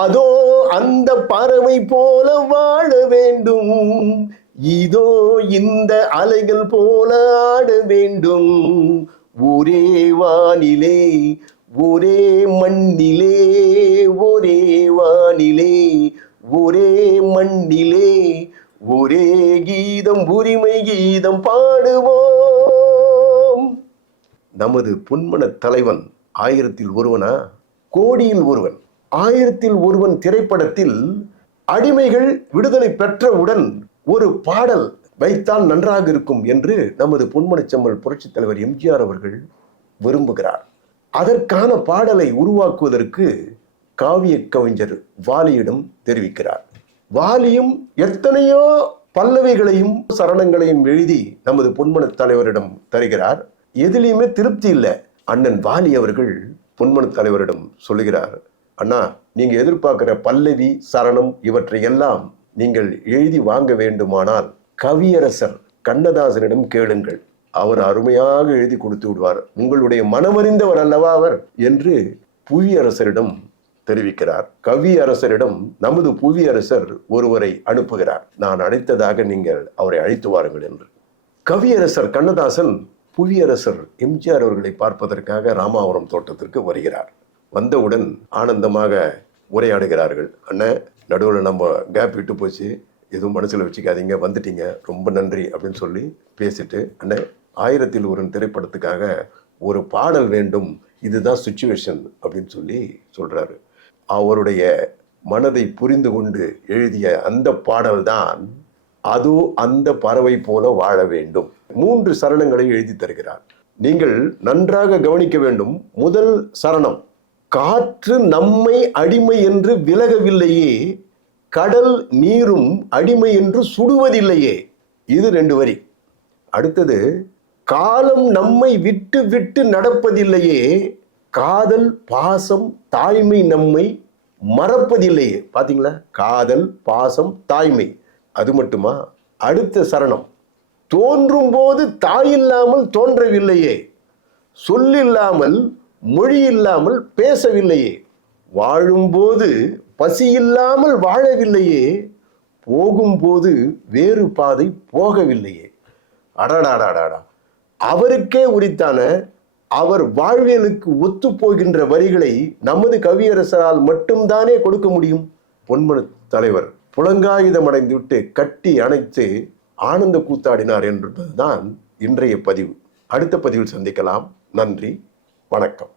அதோ அந்த பறவை போல வாழ வேண்டும். இதோ இந்த அலைகள் போல ஆட வேண்டும். ஒரே வானிலே ஒரே மண்ணிலே ஒரே வானிலே ஒரே மண்ணிலே ஒரே கீதம் உரிமை கீதம் பாடுவோம். நமது பொன்மன தலைவன் ஆயிரத்தில் ஒருவனா? கோடியில் ஒருவன். ஆயிரத்தில் ஒருவன் திரைப்படத்தில் அடிமைகள் விடுதலை பெற்றவுடன் ஒரு பாடல் வைத்தால் நன்றாக இருக்கும் என்று நமது பொன்மனச்செம்மல் புரட்சித் தலைவர் எம்ஜிஆர் அவர்கள் விரும்புகிறார். அதற்கான பாடலை உருவாக்குவதற்கு காவிய கவிஞர் வாலியிடம் தெரிவிக்கிறார். வாலியும் எத்தனையோ பல்லவிகளையும் சரணங்களையும் எழுதி நமது பொன்மன தலைவரிடம் தருகிறார். எதிலையுமே திருப்தி இல்லை. அண்ணன் வாலி அவர்கள் பொன்மன தலைவரிடம் சொல்லுகிறார். அண்ணா நீங்கள் எதிர்பார்க்குற பல்லவி சரணம் இவற்றையெல்லாம் நீங்கள் எழுதி வாங்க வேண்டுமானால் கவியரசர் கண்ணதாசனிடம் கேளுங்கள். அவர் அருமையாக எழுதி கொடுத்து விடுவார். உங்களுடைய மனமறிந்தவர் அல்லவா அவர்? என்று புவியரசரிடம் தெரிவிக்கிறார். கவியரசரிடம் நமது புவியரசர் ஒருவரை அனுப்புகிறார். நான் அழைத்ததாக நீங்கள் அவரை அழைத்து வாருங்கள் என்று. கவியரசர் கண்ணதாசன் புவியரசர் எம்ஜிஆர் அவர்களை பார்ப்பதற்காக ராமாவரம் தோட்டத்திற்கு வருகிறார். வந்தவுடன் ஆனந்தமாக உரையாடுகிறார்கள். அண்ணன் நடுவில் நம்ம கேப் விட்டு போச்சு. எதுவும் மனசில் வச்சுக்காதீங்க. வந்துட்டீங்க. ரொம்ப நன்றி அப்படின்னு சொல்லி பேசிட்டு அண்ணன் ஆயிரத்தில் ஒரு திரைப்படத்துக்காக ஒரு பாடல் வேண்டும். இதுதான் சுச்சுவேஷன் அப்படின்னு சொல்லி சொல்கிறாரு அவருடைய மனதை புரிந்து கொண்டு எழுதிய அந்த பாடல்தான் அது அந்த பறவை போல வாழ வேண்டும். மூன்று சரணங்களை எழுதி தருகிறார். நீங்கள் நன்றாக கவனிக்க வேண்டும். முதல் சரணம் காற்று நம்மை அடிமை என்று விலகவில்லையே கடல் நீரும் அடிமை என்று சுடுவதில்லையே. இது ரெண்டு வரி. அடுத்தது காலம் நம்மை விட்டு விட்டு நடப்பதில்லையே காதல் பாசம் தாய்மை நம்மை மறப்பதில்லையே. பாத்தீங்களா? காதல் பாசம் தாய்மை. அது மட்டுமா? அடுத்த சரணம். தோன்றும் போது தாயில்லாமல் தோன்றவில்லையே. சொல்லில்லாமல் மொழி இல்லாமல் பேசவில்லையே. வாழும்போது பசி இல்லாமல் வாழவில்லையே. போகும்போது வேறு பாதை போகவில்லையே. அடாடாடாடாடா. அவருக்கே உரித்தான அவர் வாழ்வியலுக்கு ஒத்து போகின்ற வரிகளை நமது கவியரசரால் மட்டும்தானே கொடுக்க முடியும்? பொன்மனு தலைவர் புலங்காயுதம் அடைந்துவிட்டு கட்டி அணைத்து ஆனந்த கூத்தாடினார் என்பதுதான் இன்றைய பதிவு. அடுத்த பதிவில் சந்திக்கலாம். நன்றி. வணக்கம்.